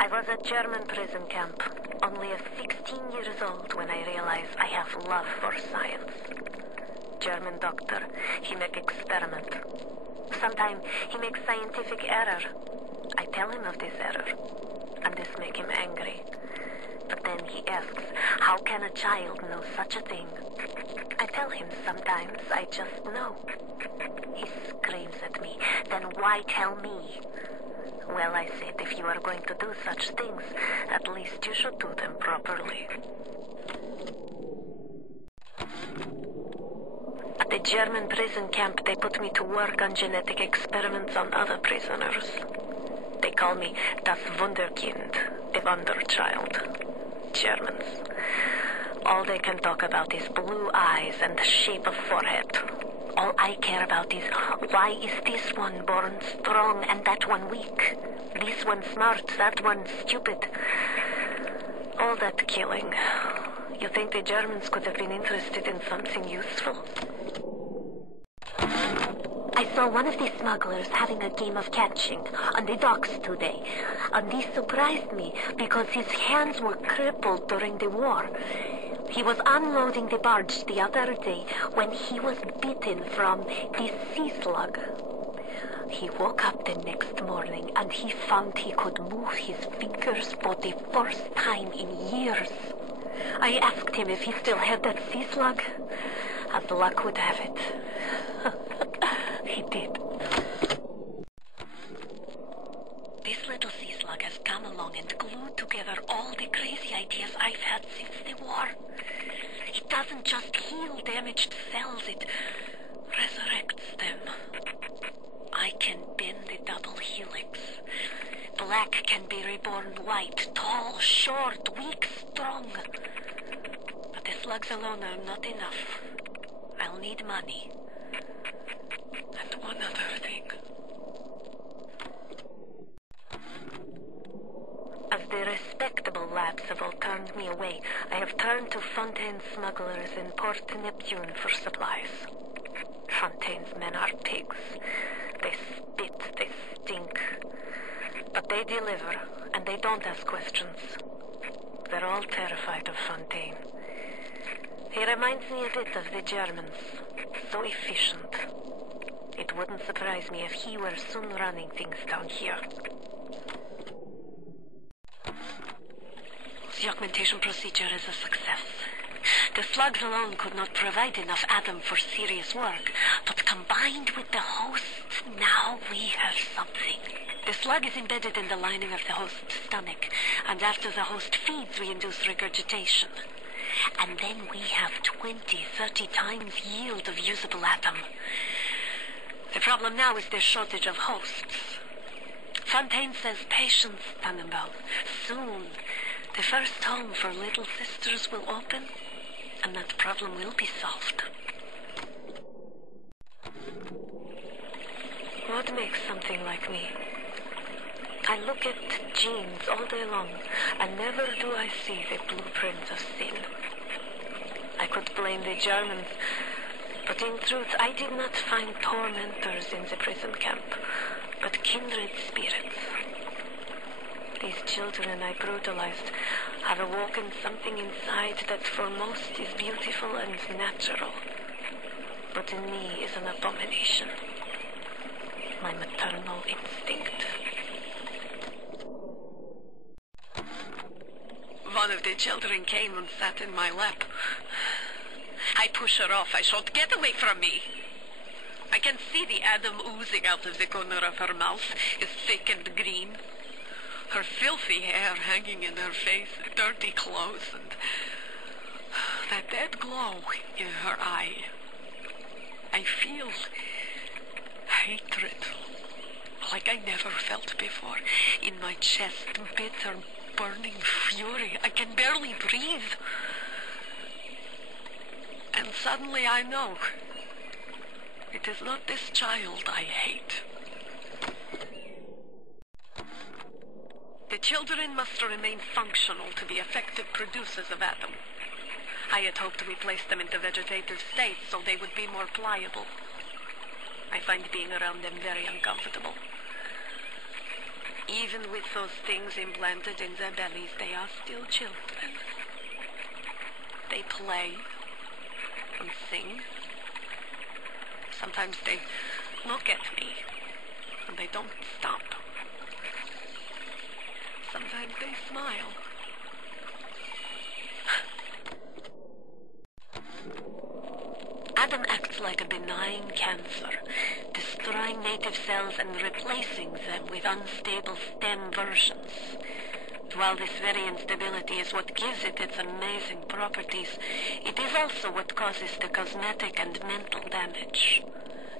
I was at German prison camp, only 16 years old when I realized I have love for science. German doctor, he make experiment. Sometimes he makes scientific error. I tell him of this error, and this make him angry. But then he asks, how can a child know such a thing? I tell him sometimes I just know. He screams at me, then why tell me? Well, I said, if you are going to do such things, at least you should do them properly. At the German prison camp, they put me to work on genetic experiments on other prisoners. They call me das Wunderkind, the Wonder Child. Germans. All they can talk about is blue eyes and the shape of forehead. All I care about is, why is this one born strong and that one weak? This one smart, that one stupid. All that killing. You think the Germans could have been interested in something useful? I saw one of the smugglers having a game of catching on the docks today, and this surprised me because his hands were crippled during the war. He was unloading the barge the other day when he was bitten from the sea slug. He woke up the next morning and he found he could move his fingers for the first time in years. I asked him if he still had that sea slug. As luck would have it, he did. This little sea slug has come along and glued together all the crazy ideas I've had since the war. It doesn't just heal damaged cells, it resurrects them. I can bend the double helix. Black can be reborn white, tall, short, weak, strong. But the slugs alone are not enough. I'll need money. And one other thing. As the respectable labs have all turned me away, I have turned to Fontaine's smugglers in Port Neptune for supplies. Fontaine's men are pigs. They spit, they stink. But they deliver, and they don't ask questions. They're all terrified of Fontaine. He reminds me a bit of the Germans. So efficient. It wouldn't surprise me if he were soon running things down here. The augmentation procedure is a success. The slugs alone could not provide enough Adam for serious work, but combined with the host, now we have something. The slug is embedded in the lining of the host's stomach, and after the host feeds, we induce regurgitation. And then we have 20, 30 times yield of usable Adam. The problem now is the shortage of hosts. Fontaine says patience, Tenenbaum. Soon, the first home for little sisters will open, and that problem will be solved. What makes something like me? I look at genes all day long, and never do I see the blueprint of sin. I could blame the Germans, but in truth I did not find tormentors in the prison camp, but kindred spirits. These children I brutalized have awoken something inside that for most is beautiful and natural, but in me is an abomination. My maternal instinct. One of the children came and sat in my lap. I push her off. I shout, "Get away from me!" I can see the Adam oozing out of the corner of her mouth, is thick and green. Her filthy hair hanging in her face, dirty clothes, and that dead glow in her eye. I feel hatred, like I never felt before, in my chest, bitter, burning fury. I can barely breathe. And suddenly I know, it is not this child I hate. The children must remain functional to be effective producers of Adam. I had hoped we placed them into vegetative states so they would be more pliable. I find being around them very uncomfortable. Even with those things implanted in their bellies, they are still children. They play and sing. Sometimes they look at me, and they don't stop. Sometimes they smile. Adam acts like a benign cancer, destroying native cells and replacing them with unstable stem versions. While this very instability is what gives it its amazing properties, it is also what causes the cosmetic and mental damage.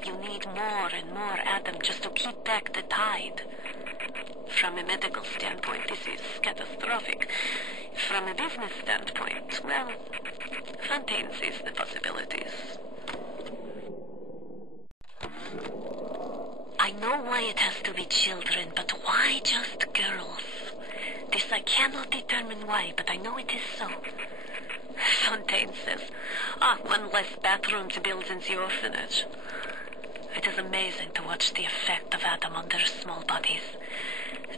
You need more and more Adam just to keep back the tide. From a medical standpoint, this is catastrophic. From a business standpoint, well, Fontaine sees the possibilities. I know why it has to be children, but why just girls? This I cannot determine why, but I know it is so. Fontaine says, one less bathroom to build in the orphanage. It is amazing to watch the effect of Adam on their small bodies.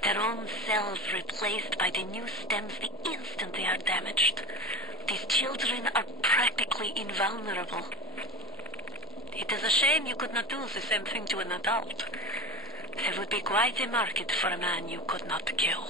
Their own cells replaced by the new stems the instant they are damaged. These children are practically invulnerable. It is a shame you could not do the same thing to an adult. There would be quite a market for a man you could not kill.